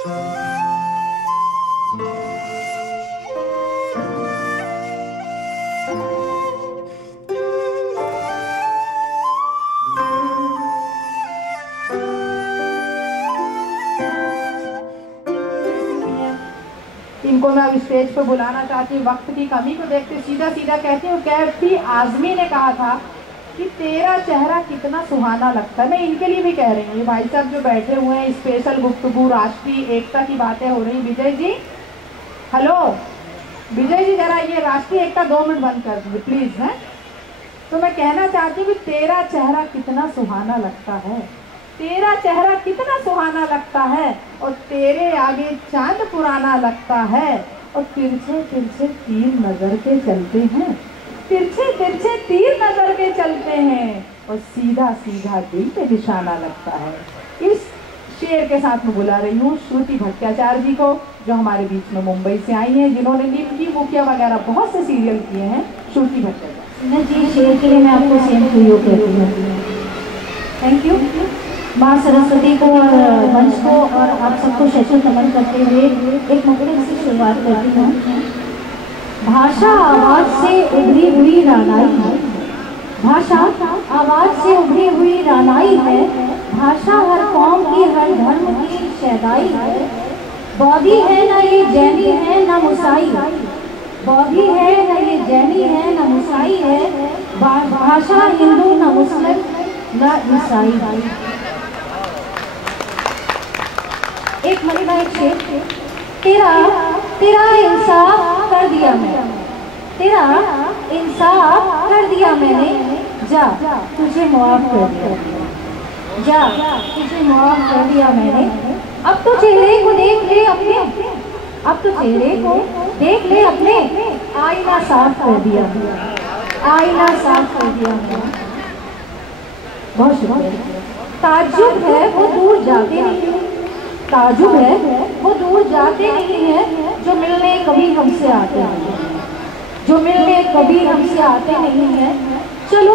इनको मैं अब स्टेज पर बुलाना चाहती हूँ। वक्त की कमी को देखते सीधा सीधा कहती हूँ, कैफी आजमी ने कहा था कि तेरा चेहरा कितना सुहाना लगता है। मैं इनके लिए भी कह रही हूँ, ये भाई साहब जो बैठे हुए हैं, स्पेशल गुफ्तगू राष्ट्रीय एकता की बातें हो रही। विजय जी, हेलो विजय जी, जरा ये राष्ट्रीय एकता 2 मिनट बंद कर दीजिए प्लीज है। तो मैं कहना चाहती हूँ कि तेरा चेहरा कितना सुहाना लगता है, तेरा चेहरा कितना सुहाना लगता है, और तेरे आगे चांद पुराना लगता है, और तिरछे तिरछे तीर नजर के चलते हैं, तिरछे तिरछे तीर नजर के चलते हैं, और सीधा सीधा दिल पे निशाना लगता है। इस शेर के साथ मैं बुला रही हूँ श्रुति भट्टाचार्य जी को, जो हमारे बीच में मुंबई से आई हैं, जिन्होंने नीम की मुखिया वगैरह बहुत से सीरियल किए हैं। श्रुति भट्टाचार्य जी, शेर के लिए मैं आपको सेम टू यू कहती हूँ। Thank you. माँ सरस्वती को और मंच को और आप सबको शैक्षण नमन करते हुए एक मुकदमे से शुरुआत करती हूँ। भाषा आवाज से उभरी हुई रानाई है, भाषा आवाज से उभरी हुई रानाई है, भाषा हर कौम की हर धर्म की शहदाई है। बौद्धी है न ये जैनी है न मुसाई, बौद्धी है न ये जैनी है न मुसाई है, भाषा हिंदू न मुस्लिम न ईसाई। एक मरीबा एक शेर, तेरा तेरा इंसाफ कर दिया मैं, तेरा इंसाफ कर दिया मैंने, जा तुझे मुआफ कर दिया, जा तुझे मुआफ कर दिया मैंने। अब तो चेहरे को देख ले अपने, अब तो चेहरे को देख ले अपने, आईना साफ कर दिया, आईना साफ कर दिया मैंने। बहुत शुक्रिया। ताज्जुब है वो दूर जाते नहीं, ताजुब है वो दूर जाते नहीं है, जो मिलने कभी हमसे आते नहीं, जो मिलने कभी हमसे आते नहीं है। चलो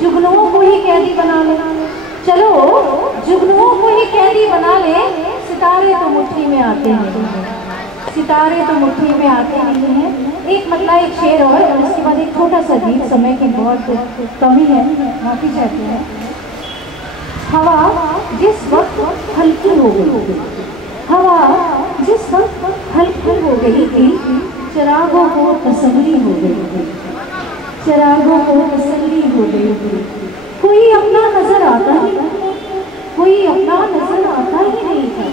जुगनुओं को ही कैदी बना ले, चलो जुगनुओं को ही कैदी बना ले, सितारे तो मुट्ठी में आते नहीं हैं, सितारे तो मुट्ठी में आते नहीं हैं। एक मतलब एक शेर और उसके बाद एक छोटा सा गीत, समय की बहुत कमी है, माफी चाहते हैं। हवा जिस वक्त हल्की हो गई, हवा जिस वक्त हल्की हो गई थी, चिरागों को तसल्ली हो गई थी, चिरागों को तसल्ली हो गई थी। कोई अपना नजर आता ही नहीं, कोई अपना नजर आता ही नहीं था,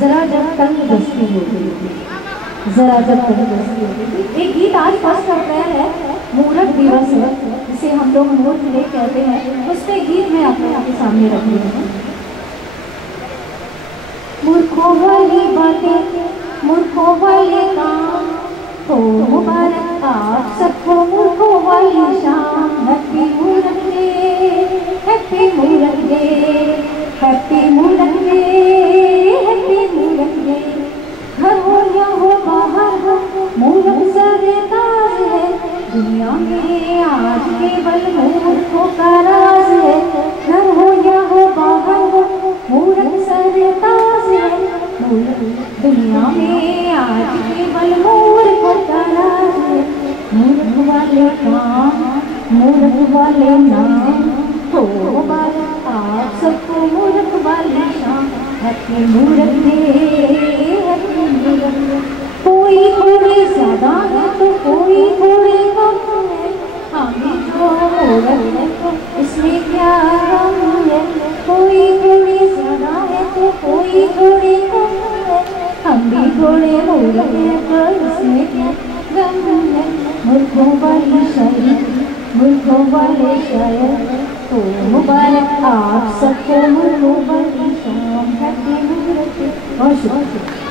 जरा जब तंग दस्ती हो गई थी, जरा जब तंग दस्ती हो गई थी। एक गीत आज 1 अप्रैल है, मूर्ख दिवस है, जिसे हम लोग मूर्ख डे कहते हैं, उसके गीत में आपके सामने रखी हूँ। मूर्खों वाली बातें, मूर्खों वाले काम, हो मुबारक आप सबको मूर्खों वाली शाम। हैप्पी मूर्ख डे, हैप्पी मूर्ख डे, हैप्पी मूर्ख डे, हैप्पी मूर्ख डे। घर हो या हो बाहर हो, मूर्ख सरताज है, दुनिया में आज केवल मूर्खों का राज है। घर हो या हो बाहर हो, मूर्ख सरताज है, दुनिया में आज केवल मूर्खों का राज है। मूर्ख वाले काम, मूर्ख वाले नाम, हो मुबारक आप सबको मूर्ख वाली शाम। हैप्पी मूर्ख डे, हैप्पी मूर्ख डे। कोई थोड़े ज्यादा है तो कोई थोड़े कम है, हम जो मूर्ख है तो इसमें क्या गम है। कोई थोड़े ज्यादा है तो कोई थोड़े कम है, हम भी थोड़े मूर्ख हैं तो इसमें क्या गम है। मूर्खों वाली शायरी, मूर्खों वाले शायर, तो मुबारक आप सबको मूर्खों वाली शाम। हैप्पी मूर्ख डे। बहुत शुक्रिया।